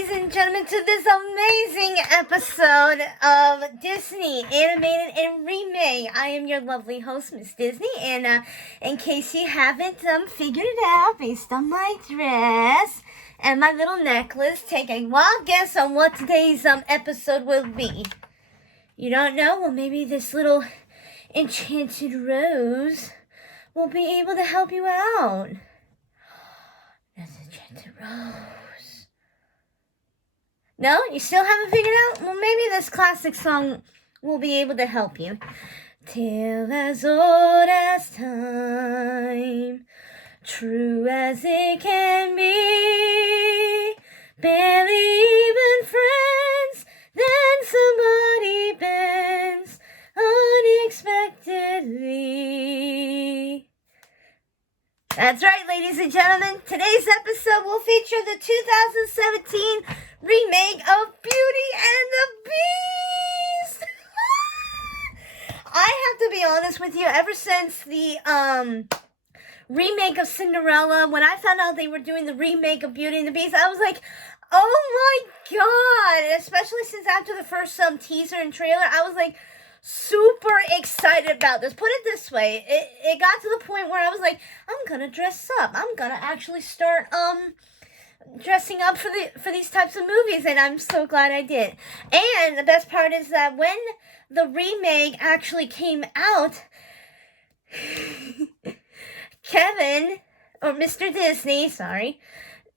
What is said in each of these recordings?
ladies and gentlemen, to this amazing episode of Disney Animated and Remake. I am your lovely host, Miss Disney, and in case you haven't figured it out based on my dress and my little necklace, take a wild guess on what today's episode will be. You don't know? Well, maybe this little enchanted rose will be able to help you out. That's enchanted rose. No? You still haven't figured out? Well, maybe this classic song will be able to help you. Tale as old as time, true as it can be, barely even friends, then somebody bends unexpectedly. That's right, ladies and gentlemen. Today's episode will feature the 2017 remake of Beauty and the Beast. I have to be honest with you, ever since the remake of Cinderella, when I found out they were doing the remake of Beauty and the Beast, I was like, oh my god. Especially since after the first teaser and trailer, I was like, super excited about this. Put it this way, it got to the point where I was like, I'm gonna dress up. I'm gonna actually start dressing up for these types of movies, and I'm so glad I did. And the best part is that when the remake actually came out, Kevin, or Mr. Disney, sorry,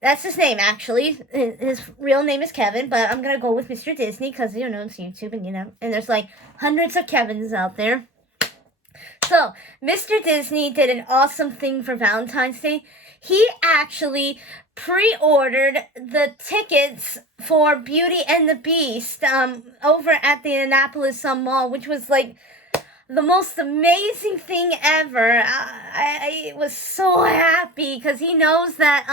that's his name, actually. His real name is Kevin, but I'm gonna go with Mr. Disney because, you know, it's YouTube, and, you know, and there's like hundreds of Kevins out there. So, Mr. Disney did an awesome thing for Valentine's Day. He actually pre-ordered the tickets for Beauty and the Beast over at the Annapolis Mall, which was like the most amazing thing ever. I was so happy because he knows that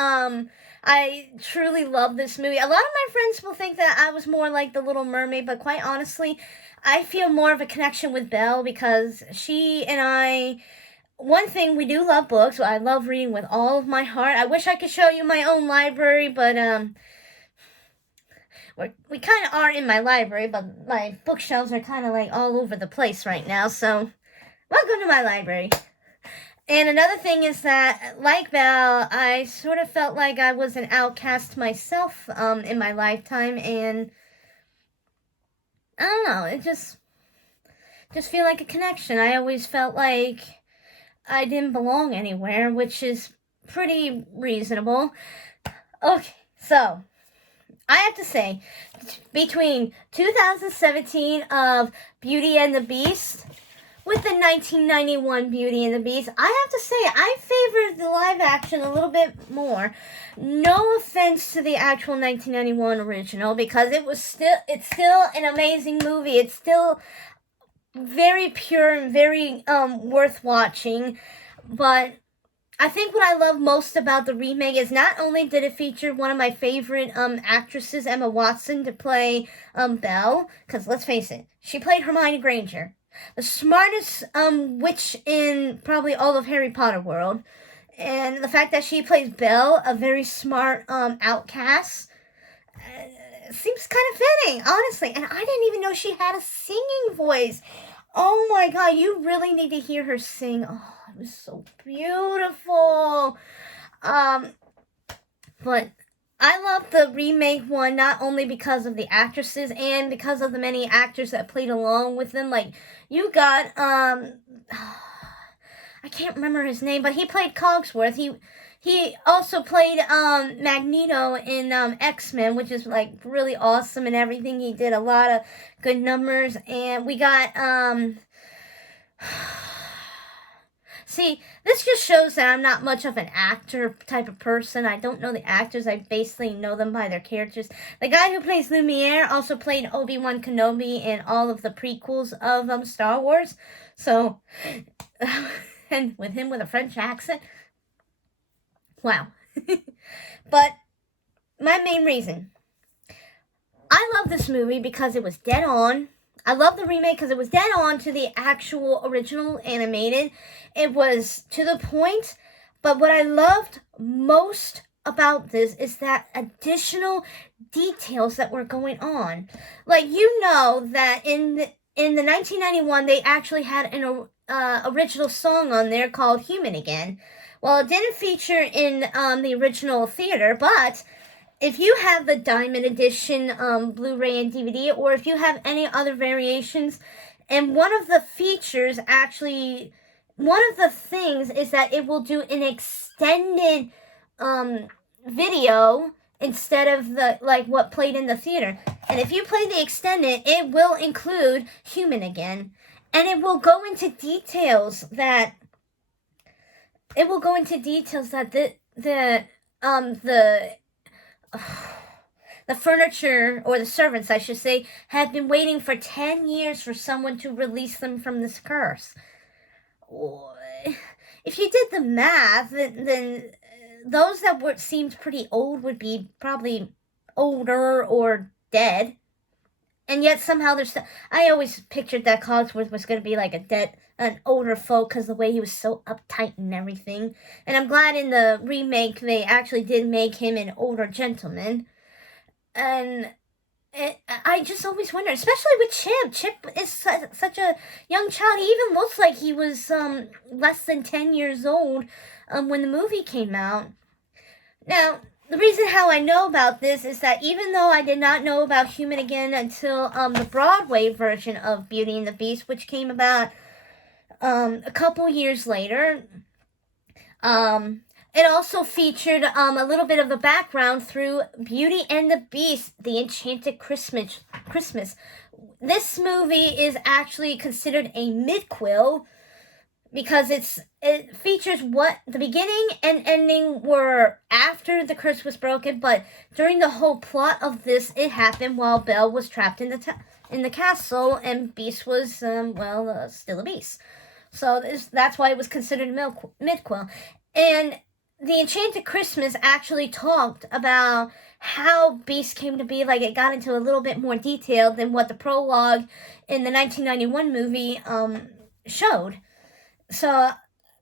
I truly love this movie. A lot of my friends will think that I was more like the Little Mermaid, but quite honestly, I feel more of a connection with Belle because she and I, one thing, we do love books. I love reading with all of my heart. I wish I could show you my own library, but we kind of are in my library, but my bookshelves are kind of like all over the place right now, so welcome to my library. And another thing is that, like Belle, I sort of felt like I was an outcast myself in my lifetime, and I don't know, it just feel like a connection. I always felt like I didn't belong anywhere, which is pretty reasonable. Okay, so I have to say, between 2017 of Beauty and the Beast with the 1991 Beauty and the Beast, I have to say I favored the live action a little bit more. No offense to the actual 1991 original, because it's still an amazing movie. It's still very pure and very worth watching. But I think what I love most about the remake is not only did it feature one of my favorite actresses, Emma Watson, to play Belle, because let's face it, she played Hermione Granger, the smartest witch in probably all of Harry Potter world. And the fact that she plays Belle, a very smart outcast, seems kind of fitting, honestly. And I didn't even know she had a singing voice. Oh my god, you really need to hear her sing. Oh, it was so beautiful. But I love the remake one not only because of the actresses and because of the many actors that played along with them. Like, you got, I can't remember his name, but he played Cogsworth. He also played Magneto in X-Men, which is like really awesome and everything. He did a lot of good numbers. And we got see, this just shows that I'm not much of an actor type of person. I don't know the actors. I basically know them by their characters. The guy who plays Lumiere also played Obi-Wan Kenobi in all of the prequels of Star Wars. So, and with him with a French accent. Wow. But my main reason, I love this movie because it was dead on. I love the remake because it was dead on to the actual original animated. It was to the point, but what I loved most about this is that additional details that were going on. Like, you know that in the 1991 they actually had an original song on there called Human Again. Well, it didn't feature in the original theater, but if you have the Diamond Edition Blu-ray and DVD, or if you have any other variations, and one of the features actually, one of the things is that it will do an extended video instead of the like what played in the theater. And if you play the extended, it will include Human Again, and it will go into details that the furniture, or the servants, I should say, had been waiting for 10 years for someone to release them from this curse. If you did the math, then those that seemed pretty old would be probably older or dead. And yet somehow there's... I always pictured that Cogsworth was going to be like an older folk because the way he was so uptight and everything. And I'm glad in the remake they actually did make him an older gentleman. And I just always wonder, especially with Chip. Chip is such a young child. He even looks like he was less than 10 years old when the movie came out. Now, the reason how I know about this is that even though I did not know about Human Again until the Broadway version of Beauty and the Beast, which came about a couple years later, it also featured a little bit of the background through Beauty and the Beast, the Enchanted Christmas. This movie is actually considered a midquel because it features what the beginning and ending were after the curse was broken, but during the whole plot of this, it happened while Belle was trapped in the castle, and Beast was still a beast. So that's why it was considered a midquel. And the Enchanted Christmas actually talked about how Beast came to be. Like, it got into a little bit more detail than what the prologue in the 1991 movie showed. So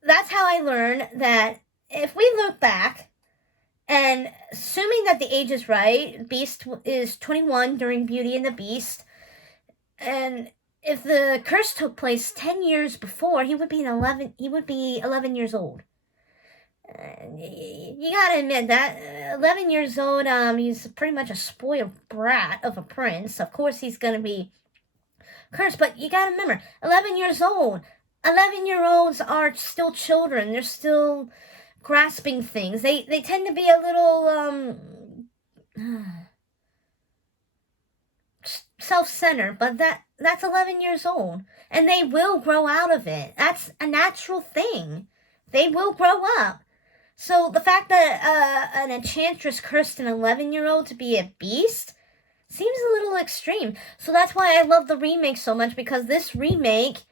that's how I learned that if we look back, and assuming that the age is right, Beast is 21 during Beauty and the Beast, and if the curse took place 10 years before, he would be 11 years old. You gotta admit that 11 years old, he's pretty much a spoiled brat of a prince. Of course he's gonna be cursed, but you gotta remember, 11 years old. 11-year-olds are still children. They're still grasping things. They tend to be a little self-centered, but that's 11 years old, and they will grow out of it. That's a natural thing. They will grow up. So the fact that an enchantress cursed an 11-year-old to be a beast seems a little extreme. So that's why I love the remake so much, because this remake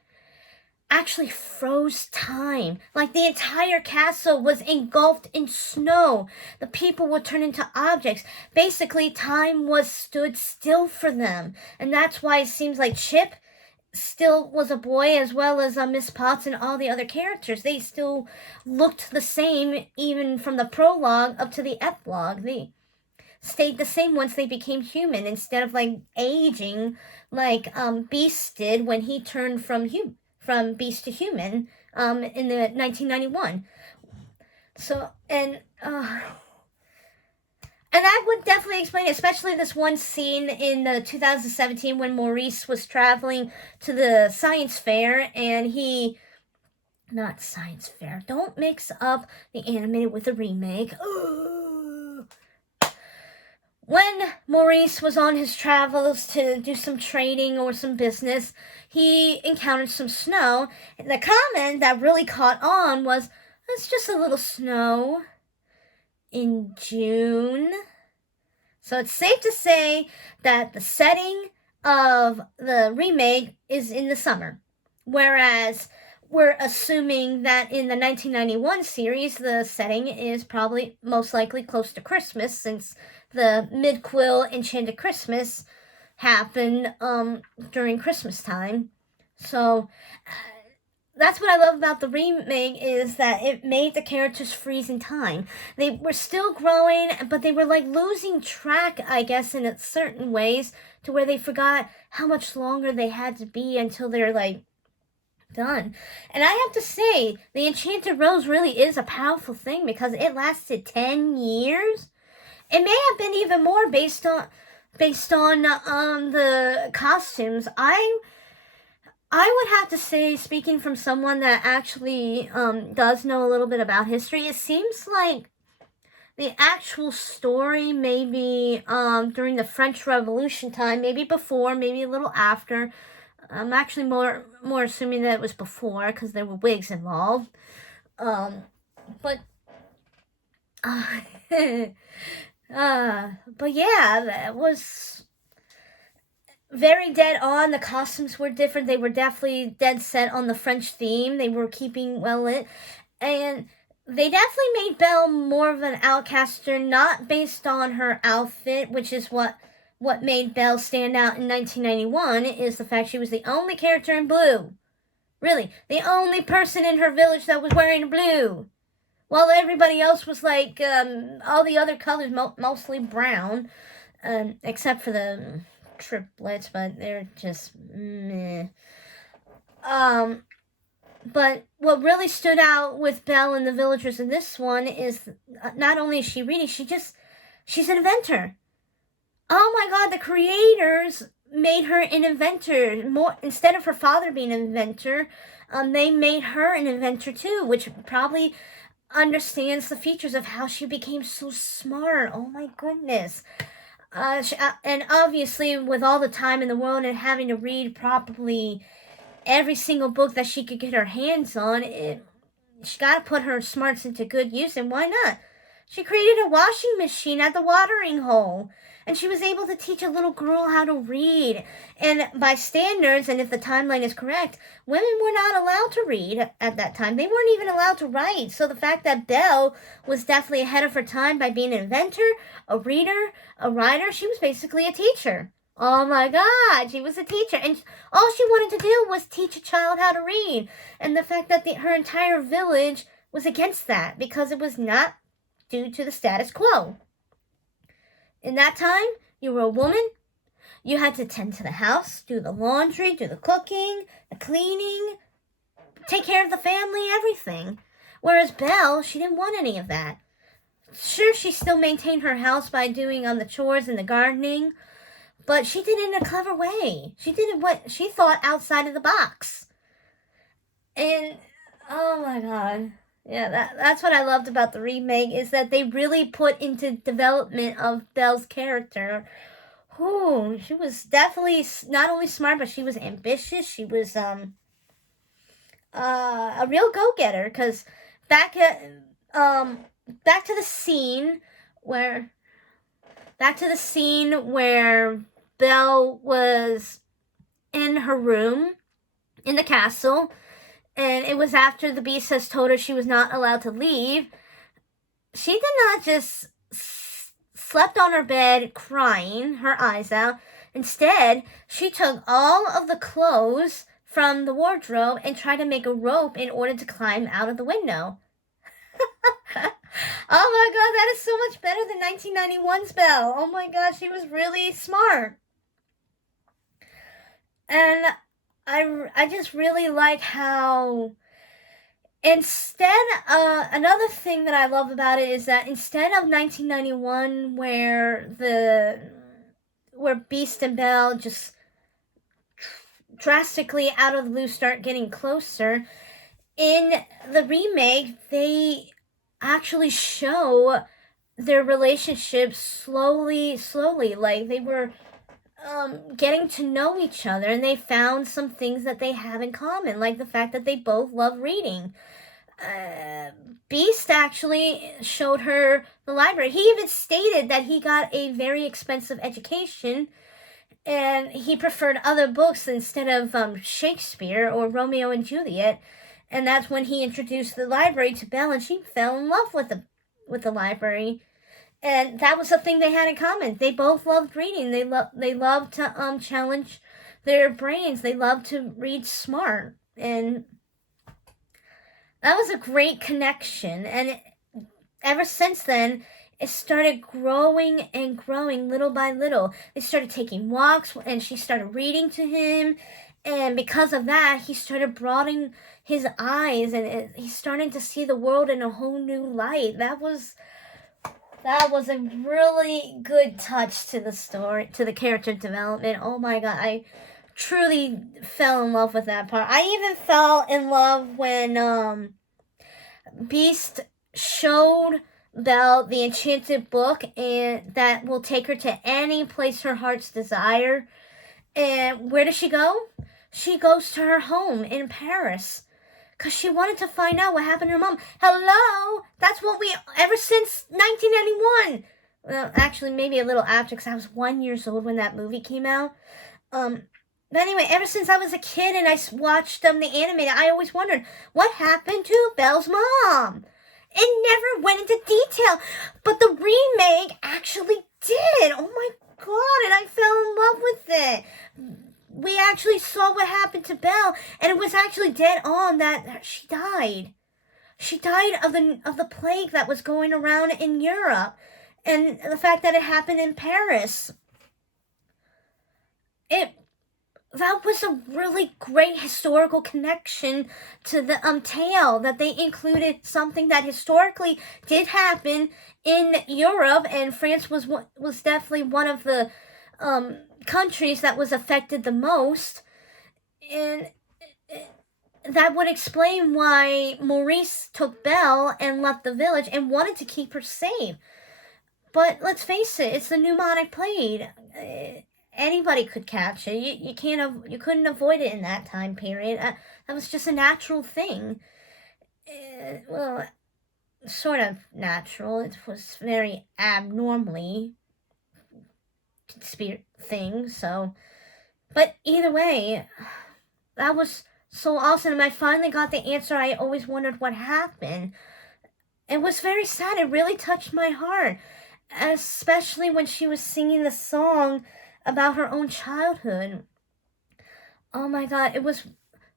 actually froze time. Like, the entire castle was engulfed in snow. The people would turn into objects. Basically, time stood still for them. And that's why it seems like Chip still was a boy, as well as Miss Potts and all the other characters. They still looked the same, even from the prologue up to the epilogue. They stayed the same once they became human, instead of like aging like Beast did when he turned from Beast to human in the 1991. So, and I would definitely explain, especially this one scene in 2017 when Maurice was traveling to the science fair, and not science fair, don't mix up the animated with the remake. When Maurice was on his travels to do some trading or some business, he encountered some snow. And the comment that really caught on was, "It's just a little snow in June." So it's safe to say that the setting of the remake is in the summer, whereas we're assuming that in the 1991 series, the setting is probably most likely close to Christmas, since the midquel Enchanted Christmas happened during Christmas time. So that's what I love about the remake, is that it made the characters freeze in time. They were still growing, but they were like losing track, I guess, in certain ways, to where they forgot how much longer they had to be until they're like done. And I have to say, the Enchanted Rose really is a powerful thing because it lasted 10 years. It may have been even more based on the costumes. I would have to say, speaking from someone that actually does know a little bit about history, it seems like the actual story maybe during the French Revolution time, maybe before, maybe a little after. I'm actually more assuming that it was before because there were wigs involved. But but yeah, that was very dead on. The costumes were different. They were definitely dead set on the French theme. They were keeping well lit. And they definitely made Belle more of an outcaster, not based on her outfit, which is what made Belle stand out in 1991, is the fact she was the only character in blue. Really, the only person in her village that was wearing blue. While everybody else was like, all the other colors, mostly brown, except for the triplets, but they're just meh. But what really stood out with Belle and the villagers in this one is not only is she reading, she's an inventor. Oh my god, the creators made her an inventor. More, instead of her father being an inventor, they made her an inventor too, which probably understands the features of how she became so smart. Oh my goodness. And obviously, with all the time in the world and having to read probably every single book that she could get her hands on, she got to put her smarts into good use, and why not? She created a washing machine at the watering hole, and she was able to teach a little girl how to read. And by standards, and if the timeline is correct, women were not allowed to read at that time. They weren't even allowed to write. So the fact that Belle was definitely ahead of her time by being an inventor, a reader, a writer, she was basically a teacher. Oh my god, she was a teacher. And all she wanted to do was teach a child how to read. And the fact that her entire village was against that because it was not due to the status quo. In that time, you were a woman. You had to tend to the house, do the laundry, do the cooking, the cleaning, take care of the family, everything. Whereas Belle, she didn't want any of that. Sure, she still maintained her house by doing the chores and the gardening, but she did it in a clever way. She did what she thought outside of the box. And, oh my god. Yeah, that's what I loved about the remake, is that they really put into development of Belle's character. Ooh, she was definitely not only smart, but she was ambitious. She was a real go-getter. Because back to the scene where Belle was in her room in the castle. And it was after the beast has told her she was not allowed to leave. She did not just slept on her bed crying her eyes out. Instead, she took all of the clothes from the wardrobe and tried to make a rope in order to climb out of the window. Oh my god, that is so much better than 1991's Belle. Oh my god, she was really smart. And I just really like how another thing that I love about it is that instead of 1991 where Beast and Belle just drastically out of the blue start getting closer, in the remake they actually show their relationship slowly, like they were getting to know each other, and they found some things that they have in common, like the fact that they both love reading. Beast actually showed her the library. He even stated that he got a very expensive education, and he preferred other books instead of Shakespeare or Romeo and Juliet. And that's when he introduced the library to Belle, and she fell in love with the library. And that was the thing they had in common. They both loved reading. They loved to challenge their brains. They loved to read smart. And that was a great connection, and ever since then, it started growing and growing little by little. They started taking walks, and she started reading to him, and because of that, he started broadening his eyes, and he's starting to see the world in a whole new light. That was a really good touch to the story, to the character development. Oh my god, I truly fell in love with that part. I even fell in love when Beast showed Belle the Enchanted book, and that will take her to any place her heart's desire. And where does she go? She goes to her home in Paris, because she wanted to find out what happened to her mom. Hello? That's what we, ever since 1991. Well, actually, maybe a little after, because I was 1 year old when that movie came out. But anyway, ever since I was a kid and I watched the animated, I always wondered, what happened to Belle's mom? It never went into detail, but the remake actually did. Oh my god, and I fell in love with it. We actually saw what happened to Belle, and it was actually dead on that she died. She died of the plague that was going around in Europe, and the fact that it happened in Paris. That was a really great historical connection to the tale, that they included something that historically did happen in Europe, and France was definitely one of the countries that was affected the most, and that would explain why Maurice took Belle and left the village and wanted to keep her safe. But let's face it, it's the pneumonic plague. Anybody could catch it. You couldn't avoid it in that time period. That was just a natural thing. Well, sort of natural. It was very abnormally spirit thing. So, but either way, that was so awesome. And I finally got the answer. I always wondered what happened. It was very sad. It really touched my heart, especially when she was singing the song about her own childhood. Oh my god, it was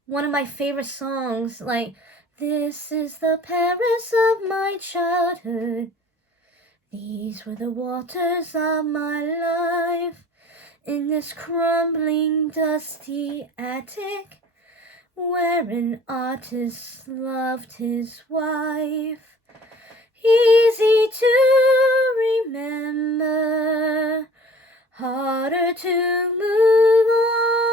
one of my favorite songs. Like, this is the Paris of my childhood. These were the waters of my life. In this crumbling, dusty attic, where an artist loved his wife. Easy to remember, harder to move on,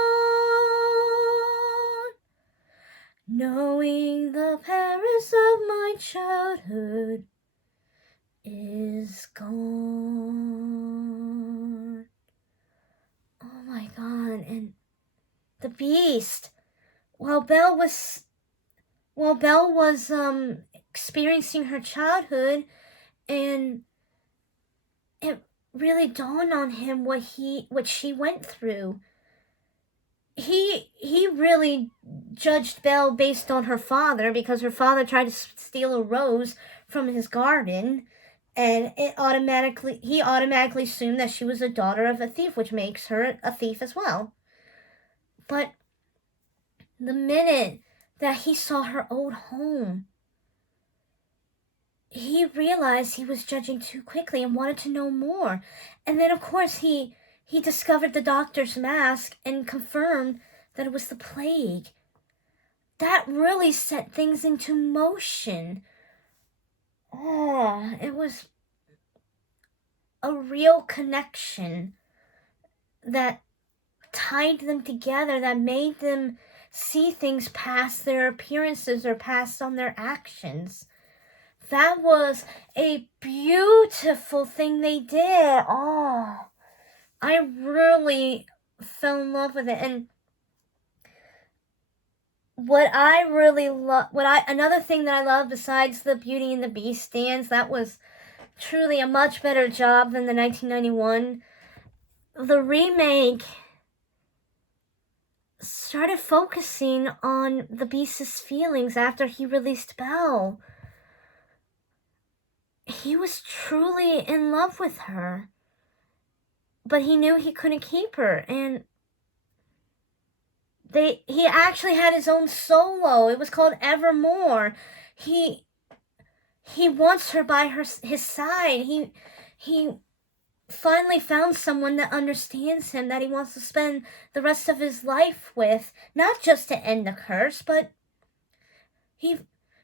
knowing the Paris of my childhood is gone. Oh my god, and the Beast, while Belle was experiencing her childhood, and it really dawned on him what she went through. He really judged Belle based on her father, because her father tried to steal a rose from his garden, and he automatically assumed that she was a daughter of a thief, which makes her a thief as well. But the minute that he saw her old home, he realized he was judging too quickly and wanted to know more. And then, of course, he discovered the doctor's mask and confirmed that it was the plague. That really set things into motion. Oh, it was a real connection that tied them together, that made them see things past their appearances or past on their actions. That was a beautiful thing they did. Oh, I really fell in love with it. And another thing that I love besides the Beauty and the Beast dance, that was truly a much better job than the 1991. The remake started focusing on the Beast's feelings after he released Belle. He was truly in love with her, but he knew he couldn't keep her, and he actually had his own solo. It was called Evermore. he wants her by his side. He finally found someone that understands him, that he wants to spend the rest of his life with, not just to end the curse, but he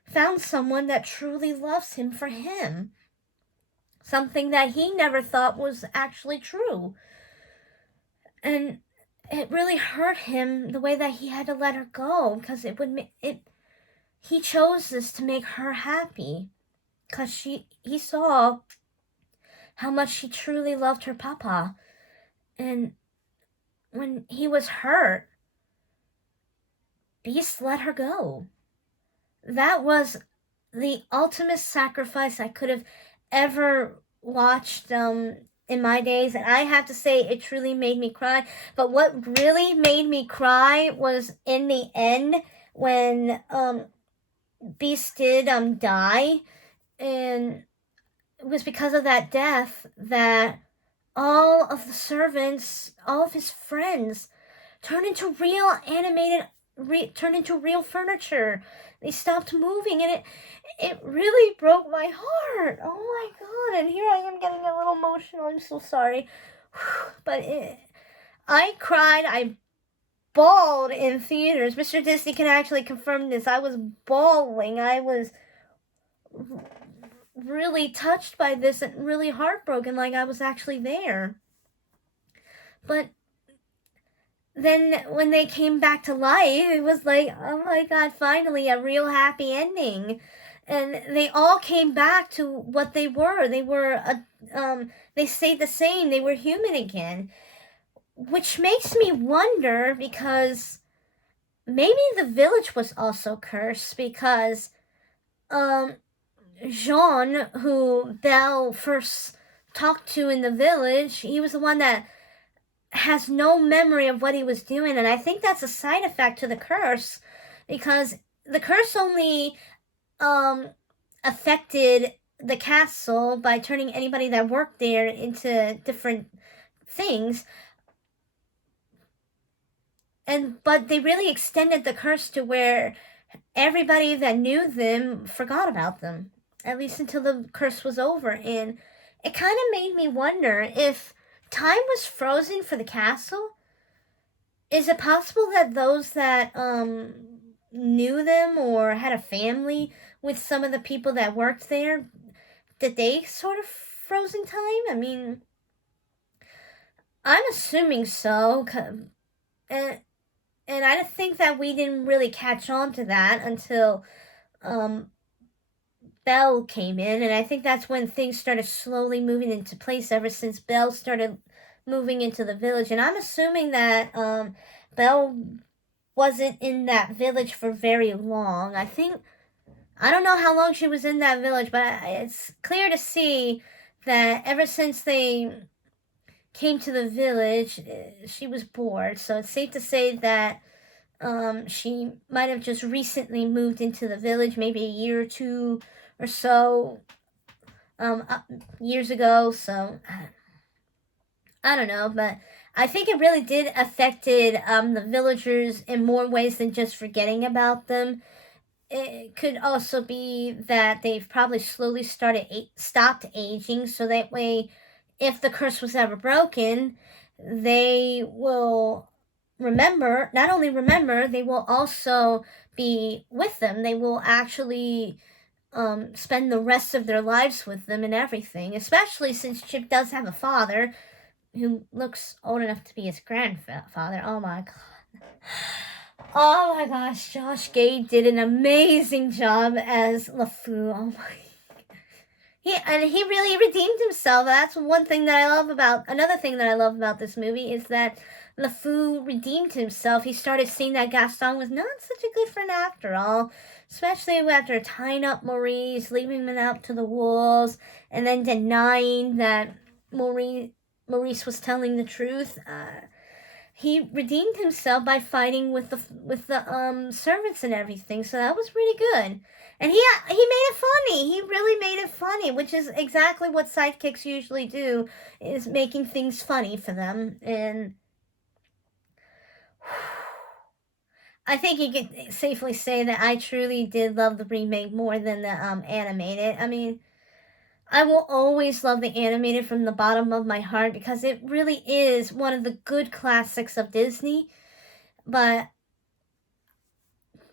found someone that truly loves him for him. Something that he never thought was actually true. And it really hurt him the way that he had to let her go, because he chose this to make her happy, because he saw how much she truly loved her papa. And when he was hurt, Beast let her go. That was the ultimate sacrifice I could have ever watched in my days, and I have to say it truly made me cry. But what really made me cry was in the end when Beast did die, and it was because of that death that all of the servants, all of his friends, turned into real furniture. They stopped moving, and it really broke my heart. Oh my god! And here I am getting a little emotional. I'm so sorry, but I cried. I bawled in theaters. Mr. Disney can actually confirm this. I was bawling. I was really touched by this and really heartbroken, like I was actually there. But then when they came back to life, it was like, oh my god, finally a real happy ending. And they all came back to what they were. They stayed the same. They were human again. Which makes me wonder, because maybe the village was also cursed, because Jean, who Belle first talked to in the village, he was the one that has no memory of what he was doing, and I think that's a side effect to the curse, because the curse only affected the castle by turning anybody that worked there into different things, but they really extended the curse to where everybody that knew them forgot about them, at least until the curse was over. And it kind of made me wonder, if time was frozen for the castle, is it possible that those that knew them or had a family with some of the people that worked there, did they sort of frozen time? I mean, I'm assuming so, and I think that we didn't really catch on to that until Belle came in, and I think that's when things started slowly moving into place ever since Belle started moving into the village. And I'm assuming that Belle wasn't in that village for very long. I don't know how long she was in that village, but it's clear to see that ever since they came to the village, she was bored. So it's safe to say that she might have just recently moved into the village, maybe a year or two or so years ago. So I don't know, but I think it really did affected the villagers in more ways than just forgetting about them. It could also be that they've probably slowly stopped aging, so that way, if the curse was ever broken, they will not only remember, they will also be with them. They will actually spend the rest of their lives with them and everything, especially since Chip does have a father who looks old enough to be his grandfather. Oh my god. Oh my gosh, Josh Gay did an amazing job as LeFou. Oh my. He really redeemed himself. That's one thing that I love about, another thing that I love about this movie is that LeFou redeemed himself. He started seeing that Gaston was not such a good friend after all, especially after tying up Maurice, leaving him out to the wolves, and then denying that Maurice was telling the truth. He redeemed himself by fighting with the servants and everything. So that was really good. And he made it funny. He really made it funny, which is exactly what sidekicks usually do, is making things funny for them. And I think you could safely say that I truly did love the remake more than the animated. I mean, I will always love the animated from the bottom of my heart because it really is one of the good classics of Disney. But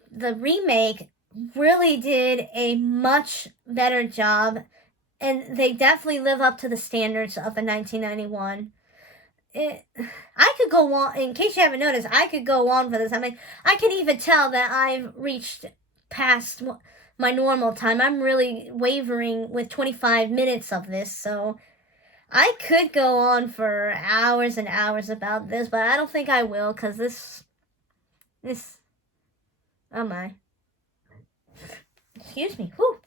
the remake really did a much better job, and they definitely live up to the standards of the 1991. I could go on, in case you haven't noticed, I could go on for this. I mean, I can even tell that I've reached past my normal time. I'm really wavering with 25 minutes of this, so I could go on for hours and hours about this, but I don't think I will, because oh my. Excuse me, whew.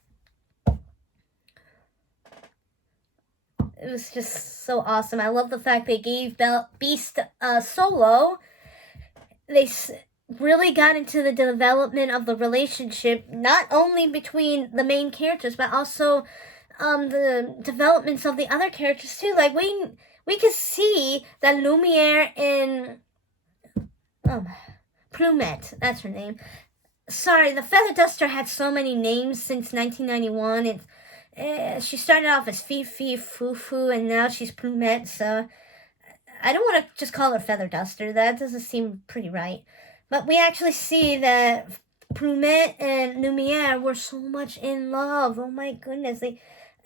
It was just so awesome. I love the fact they gave Beast solo. They really got into the development of the relationship, not only between the main characters, but also the developments of the other characters too. Like we could see that Lumiere and Plumette, that's her name. Sorry, the Feather Duster had so many names since 1991. She started off as Fifi, Fufu, and now she's Plumette, so I don't want to just call her Feather Duster. That doesn't seem pretty right. But we actually see that Plumette and Lumiere were so much in love. Oh my goodness.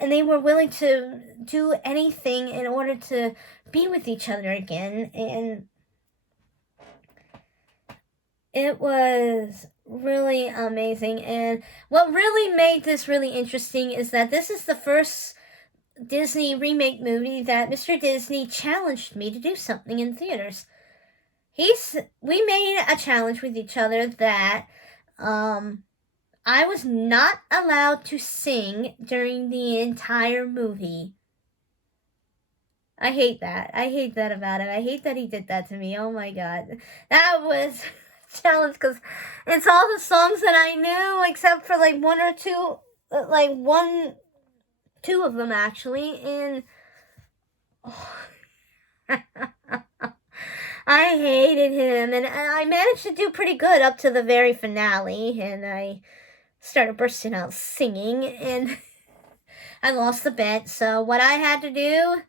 They were willing to do anything in order to be with each other again. And it was really amazing. And what really made this really interesting is that this is the first Disney remake movie that Mr. Disney challenged me to do something in theaters. We made a challenge with each other that I was not allowed to sing during the entire movie. I hate that. I hate that about it. I hate that he did that to me. Oh my god. That was challenge because it's all the songs that I knew except for like one or two, two of them actually, and I hated him, and I managed to do pretty good up to the very finale, and I started bursting out singing, and I lost the bet. So what I had to do,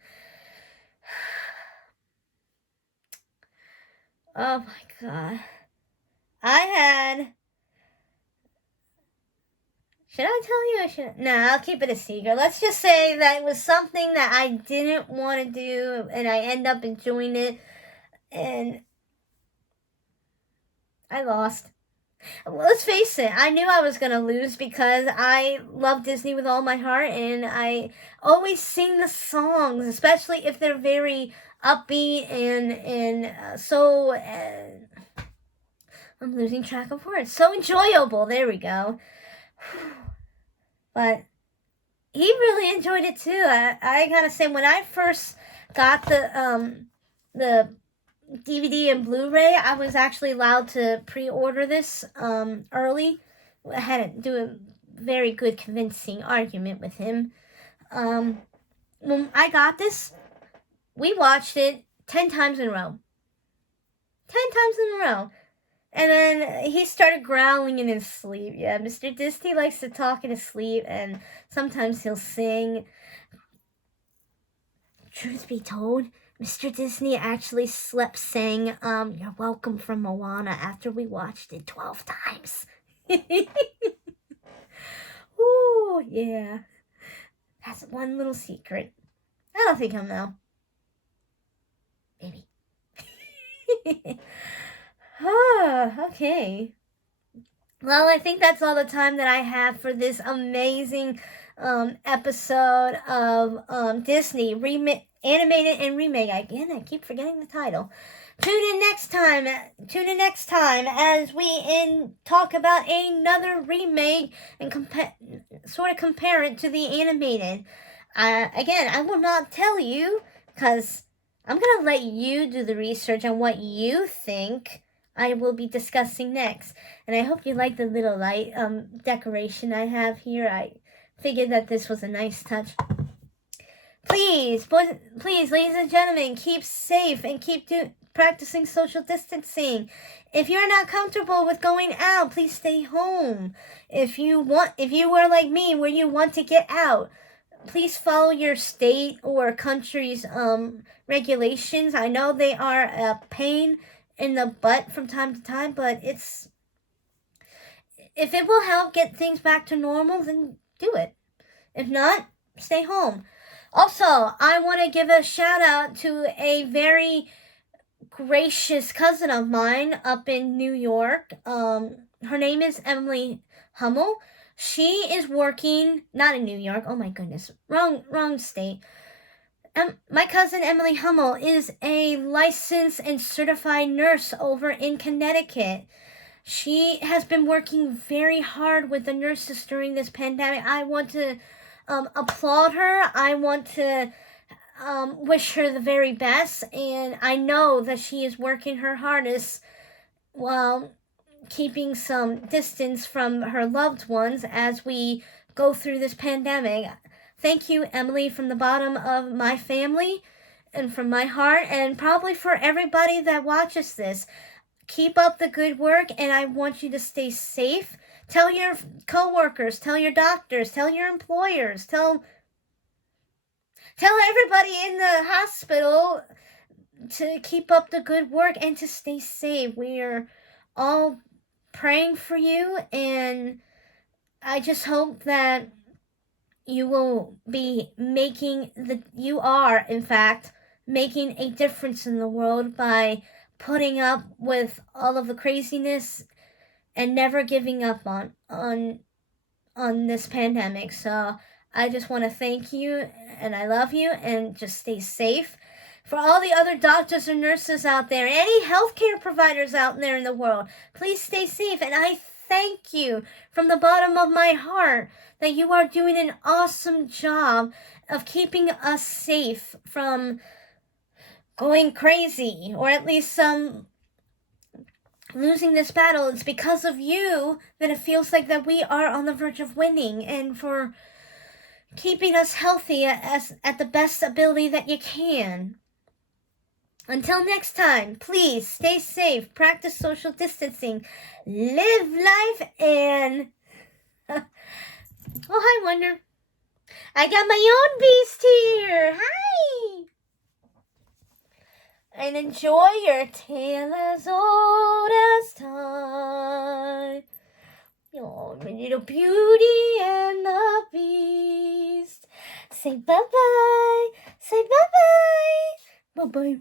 oh my god, should I tell you or should I? No, I'll keep it a secret. Let's just say that it was something that I didn't want to do, and I end up enjoying it, and I lost. Let's face it, I knew I was going to lose because I love Disney with all my heart, and I always sing the songs, especially if they're very upbeat and so... I'm losing track of words. So enjoyable. There we go. But he really enjoyed it too. I gotta say, when I first got the DVD and Blu-ray, I was actually allowed to pre-order this early. I had to do a very good convincing argument with him. When I got this, we watched it 10 times in a row. 10 times in a row. And then he started growling in his sleep. Yeah, Mr. Disney likes to talk in his sleep, and sometimes he'll sing. Truth be told, Mr. Disney actually slept saying, "You're welcome" from Moana after we watched it 12 times. Ooh, yeah. That's one little secret. I don't think he'll know. Maybe. Okay. Well, I think that's all the time that I have for this amazing episode of Disney animated and remake. Again, I keep forgetting the title. Tune in next time as we talk about another remake and sort of compare it to the animated. Again, I will not tell you because I'm going to let you do the research on what you think I will be discussing next. And I hope you like the little light decoration I have here. I figured that this was a nice touch. Please, ladies and gentlemen, keep safe and keep practicing social distancing. If you're not comfortable with going out, please stay home. If you were like me, where you want to get out, please follow your state or country's regulations. I know they are a pain in the butt from time to time, but if it will help get things back to normal, then do it. If not, stay home. Also, I want to give a shout out to a very gracious cousin of mine up in New York. Her name is Emily Hummel. She is working, not in New York. Oh my goodness, wrong state. My cousin Emily Hummel is a licensed and certified nurse over in Connecticut. She has been working very hard with the nurses during this pandemic. I want to applaud her. I want to wish her the very best, and I know that she is working her hardest while keeping some distance from her loved ones as we go through this pandemic. Thank you, Emily, from the bottom of my family and from my heart, and probably for everybody that watches this. Keep up the good work, and I want you to stay safe. Tell your coworkers, tell your doctors, tell your employers, tell everybody in the hospital to keep up the good work and to stay safe. We are all praying for you, and I just hope that you will be you are, in fact, making a difference in the world by putting up with all of the craziness and never giving up on this pandemic. So I just want to thank you, and I love you, and just stay safe. For all the other doctors and nurses out there, any healthcare providers out there in the world, please stay safe. And I thank you from the bottom of my heart that you are doing an awesome job of keeping us safe from going crazy, or at least losing this battle. It's because of you that it feels like that we are on the verge of winning, and for keeping us healthy at the best ability that you can. Until next time, please stay safe, practice social distancing, live life, and oh, hi, Wonder. I got my own beast here. Hi. And enjoy your tale as old as time. Your little Beauty and the Beast. Say bye-bye. Say bye-bye. Bye-bye.